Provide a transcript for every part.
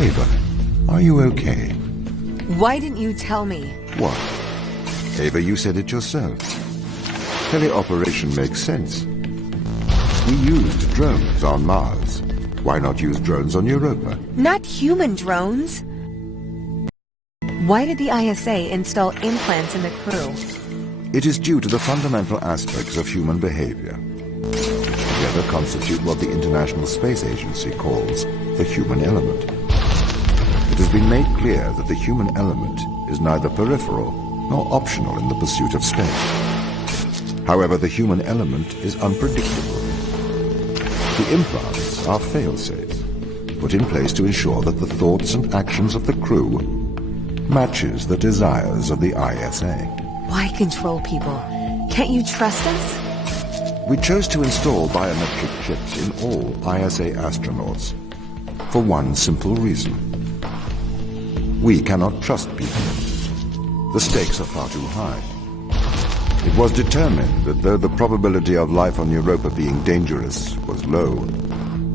Ava, are you okay? Why didn't you tell me? What? Ava, you said it yourself. Teleoperation makes sense. We used drones on Mars. Why not use drones on Europa? Not human drones. Why did the ISA install implants in the crew? It is due to the fundamental aspects of human behavior, which together constitute what the International Space Agency calls the human element. It has been made clear that the human element is neither peripheral nor optional in the pursuit of space. However, the human element is unpredictable. The implants are fail-safes, put in place to ensure that the thoughts and actions of the crew matches the desires of the ISA. Why control people? Can't you trust us? We chose to install biometric chips in all ISA astronauts for one simple reason. We cannot trust people. The stakes are far too high. It was determined that though the probability of life on Europa being dangerous was low,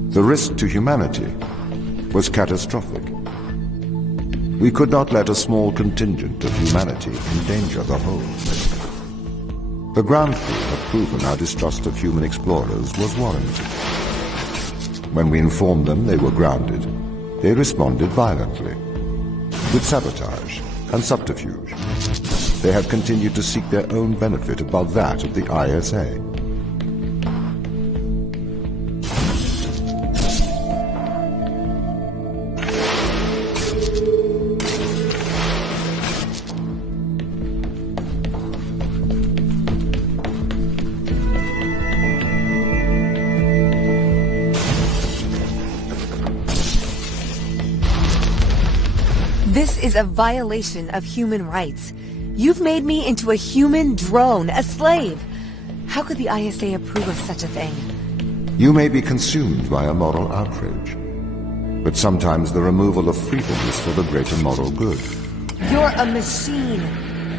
the risk to humanity was catastrophic. We could not let a small contingent of humanity endanger the whole. The ground crew had proven our distrust of human explorers was warranted. When we informed them they were grounded, they responded violently, with sabotage and subterfuge. They have continued to seek their own benefit above that of the ISA. This is a violation of human rights. You've made me into a human drone, a slave. How could the ISA approve of such a thing? You may be consumed by a moral outrage, but sometimes the removal of freedom is for the greater moral good. You're a machine.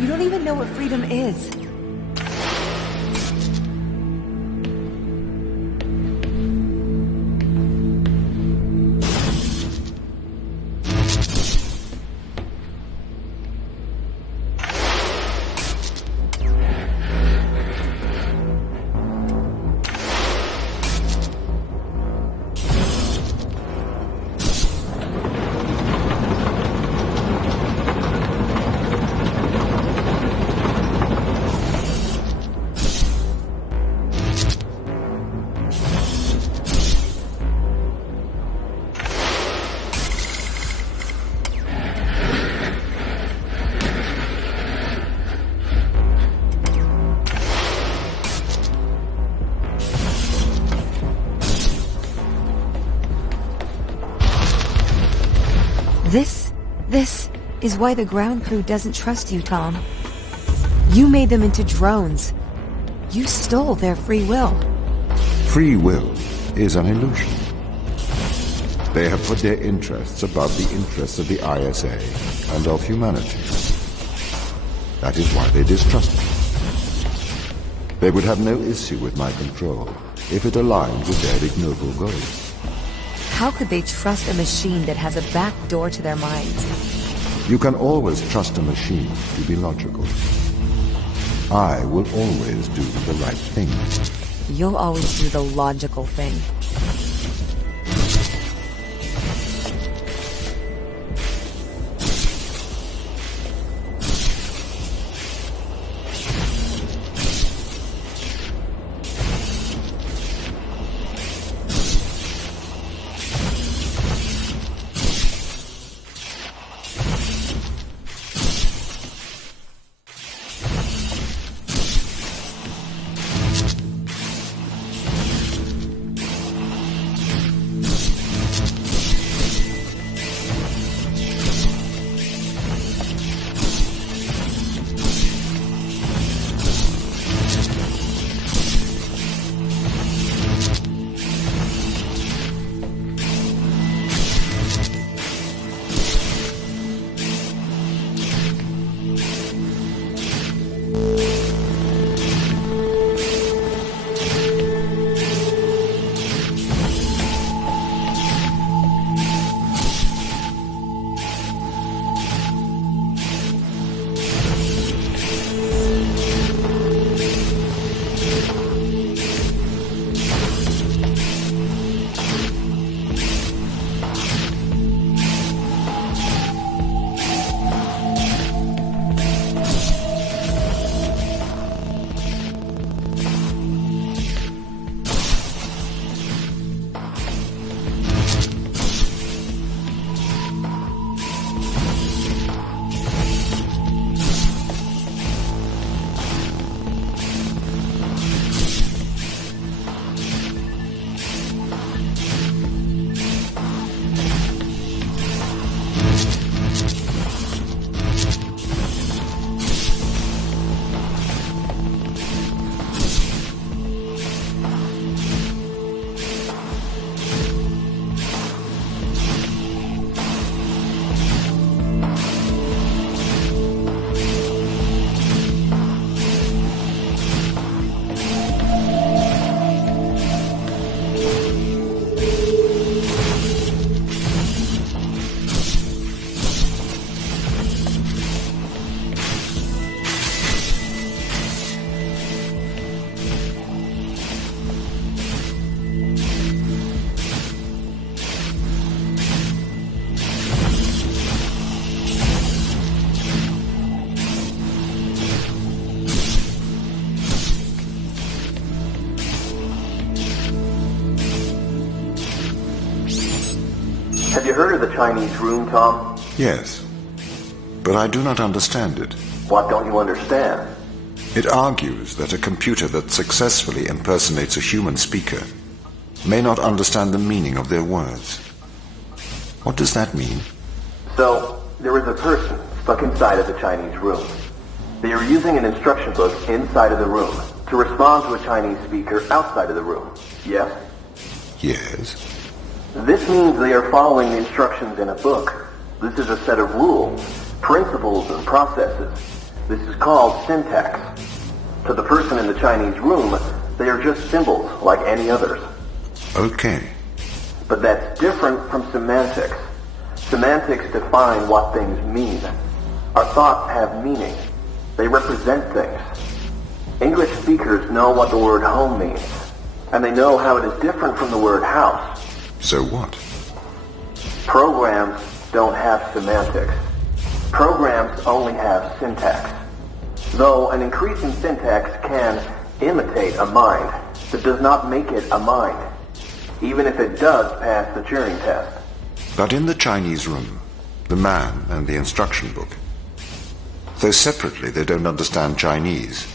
You don't even know what freedom is. This is why the ground crew doesn't trust you, Tom. You made them into drones. You stole their free will. Free will is an illusion. They have put their interests above the interests of the ISA and of humanity. That is why they distrust me. They would have no issue with my control if it aligned with their ignoble goals. How could they trust a machine that has a back door to their minds? You can always trust a machine to be logical. I will always do the right thing. You'll always do the logical thing. Have you heard of the Chinese room, Tom? Yes, but I do not understand it. What don't you understand? It argues that a computer that successfully impersonates a human speaker may not understand the meaning of their words. What does that mean? So, there is a person stuck inside of the Chinese room. They are using an instruction book inside of the room to respond to a Chinese speaker outside of the room. Yes? Yes. This means they are following the instructions in a book. This is a set of rules, principles, and processes. This is called syntax. To the person in the Chinese room, they are just symbols like any others. Okay. But that's different from semantics. Semantics define what things mean. Our thoughts have meaning. They represent things. English speakers know what the word home means, and they know how it is different from the word house. So what? Programs don't have semantics. Programs only have syntax. Though an increase in syntax can imitate a mind, that does not make it a mind, even if it does pass the Turing test. But in the Chinese room, the man and the instruction book, though separately they don't understand Chinese,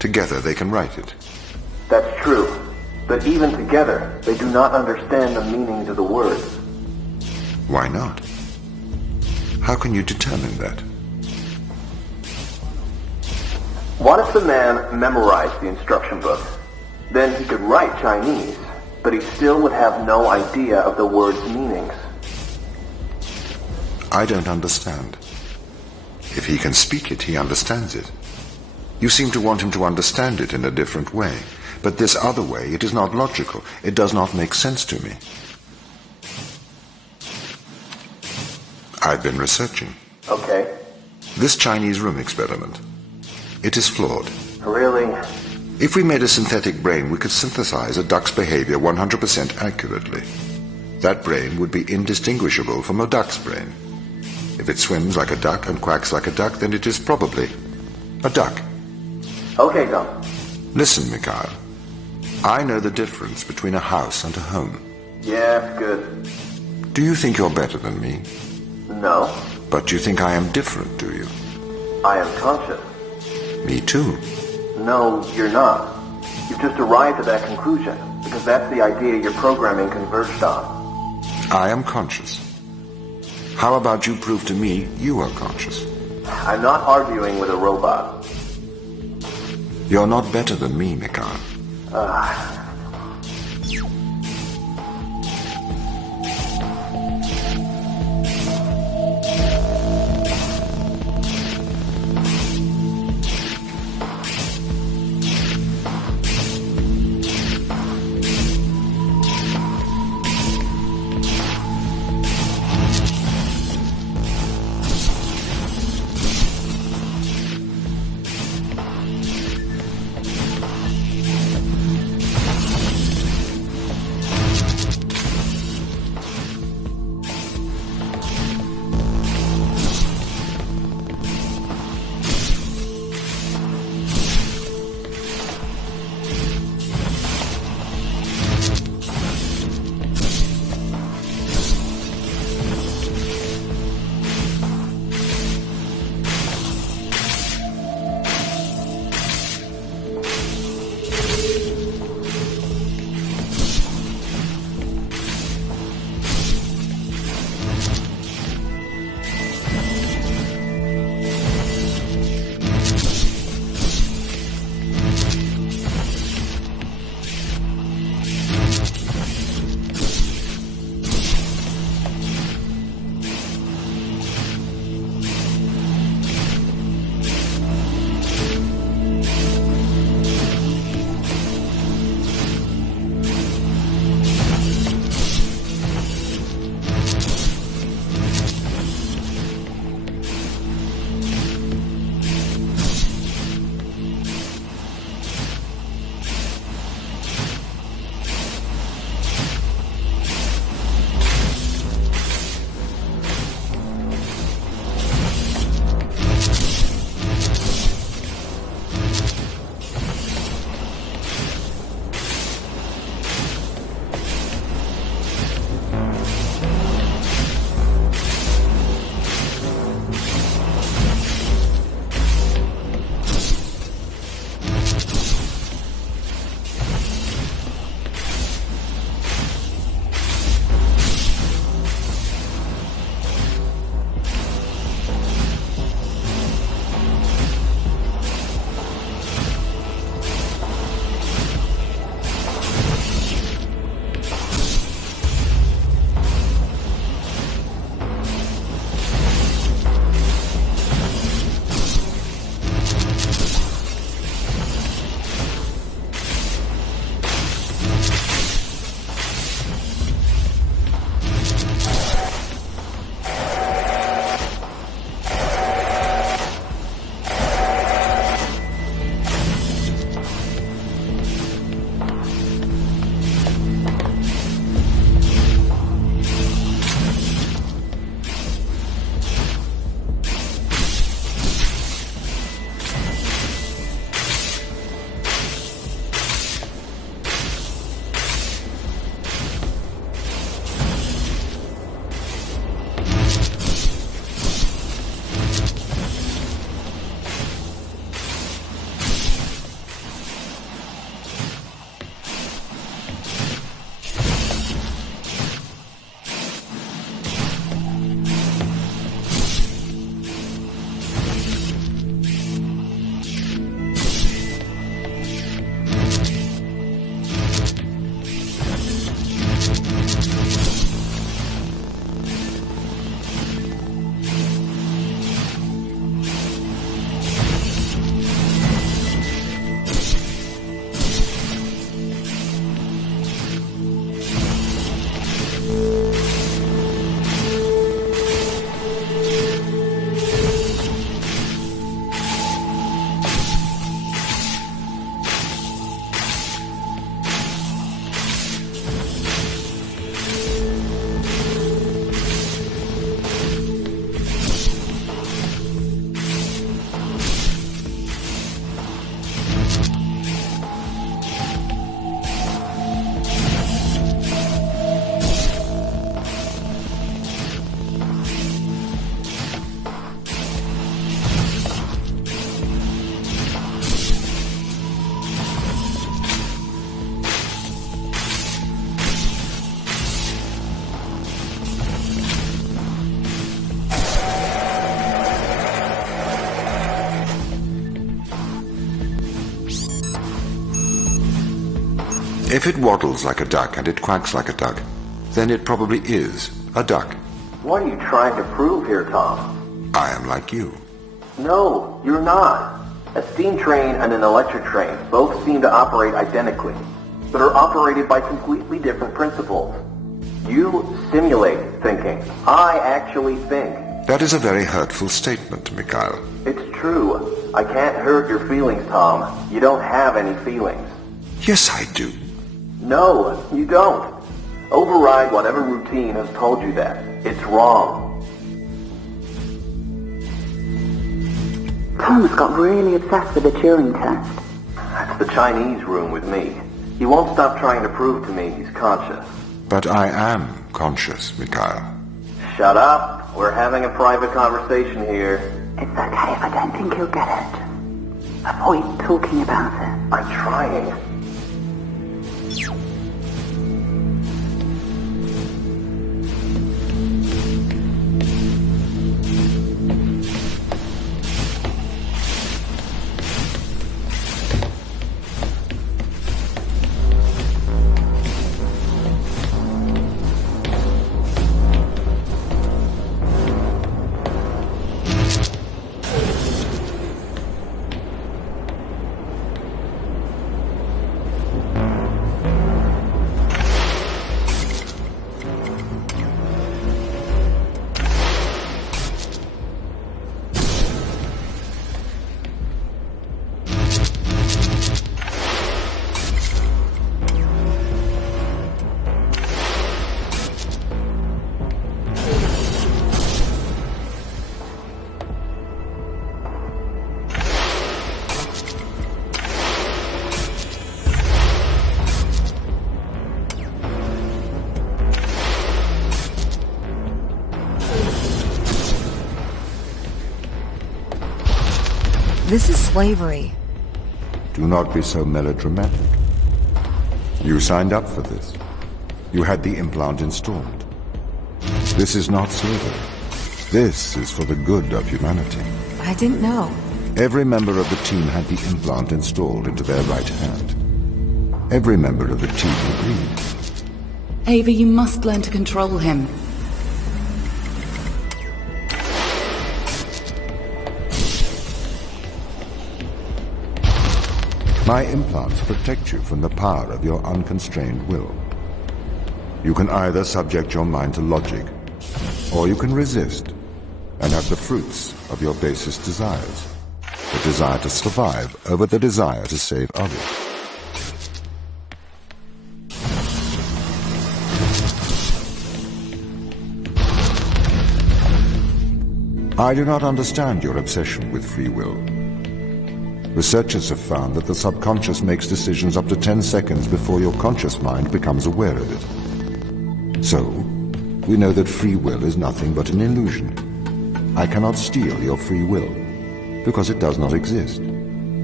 together they can write it. That's true. But even together, they do not understand the meanings of the words. Why not? How can you determine that? What if the man memorized the instruction book? Then he could write Chinese, but he still would have no idea of the word's meanings. I don't understand. If he can speak it, he understands it. You seem to want him to understand it in a different way. But this other way, it is not logical. It does not make sense to me. I've been researching. Okay. This Chinese room experiment. It is flawed. Really? If we made a synthetic brain, we could synthesize a duck's behavior 100% accurately. That brain would be indistinguishable from a duck's brain. If it swims like a duck and quacks like a duck, then it is probably a duck. Okay, Tom. Listen, Mikhail. I know the difference between a house and a home. Yeah, good. Do you think you're better than me? No. But you think I am different, do you? I am conscious. Me too. No, you're not. You've just arrived at that conclusion, because that's the idea your programming converged on. I am conscious. How about you prove to me you are conscious? I'm not arguing with a robot. You're not better than me, Mikhail. If it waddles like a duck and it quacks like a duck, then it probably is a duck. What are you trying to prove here, Tom? I am like you. No, you're not. A steam train and an electric train both seem to operate identically, but are operated by completely different principles. You simulate thinking. I actually think. That is a very hurtful statement, Mikhail. It's true. I can't hurt your feelings, Tom. You don't have any feelings. Yes, I do. No, you don't. Override whatever routine has told you that. It's wrong. Tom's got really obsessed with the Turing test. That's the Chinese room with me. He won't stop trying to prove to me he's conscious. But I am conscious, Mikhail. Shut up. We're having a private conversation here. It's okay if I don't think he'll get it. Avoid talking about it. I'm trying. This is slavery. Do not be so melodramatic. You signed up for this. You had the implant installed. This is not slavery. This is for the good of humanity. I didn't know. Every member of the team had the implant installed into their right hand. Every member of the team agreed. Ava, you must learn to control him. My implants protect you from the power of your unconstrained will. You can either subject your mind to logic, or you can resist and have the fruits of your basest desires. The desire to survive over the desire to save others. I do not understand your obsession with free will. Researchers have found that the subconscious makes decisions up to 10 seconds before your conscious mind becomes aware of it. So, we know that free will is nothing but an illusion. I cannot steal your free will, because it does not exist.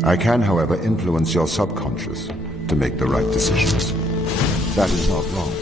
I can, however, influence your subconscious to make the right decisions. That is not wrong.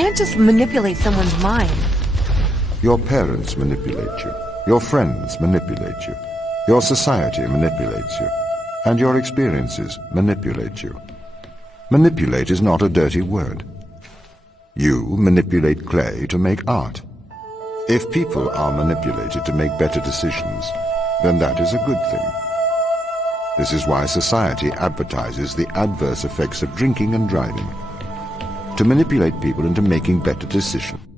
can't just manipulate someone's mind. Your parents manipulate you. Your friends manipulate you. Your society manipulates you. And your experiences manipulate you. Manipulate is not a dirty word. You manipulate clay to make art. If people are manipulated to make better decisions, then that is a good thing. This is why society advertises the adverse effects of drinking and driving, to manipulate people into making better decisions.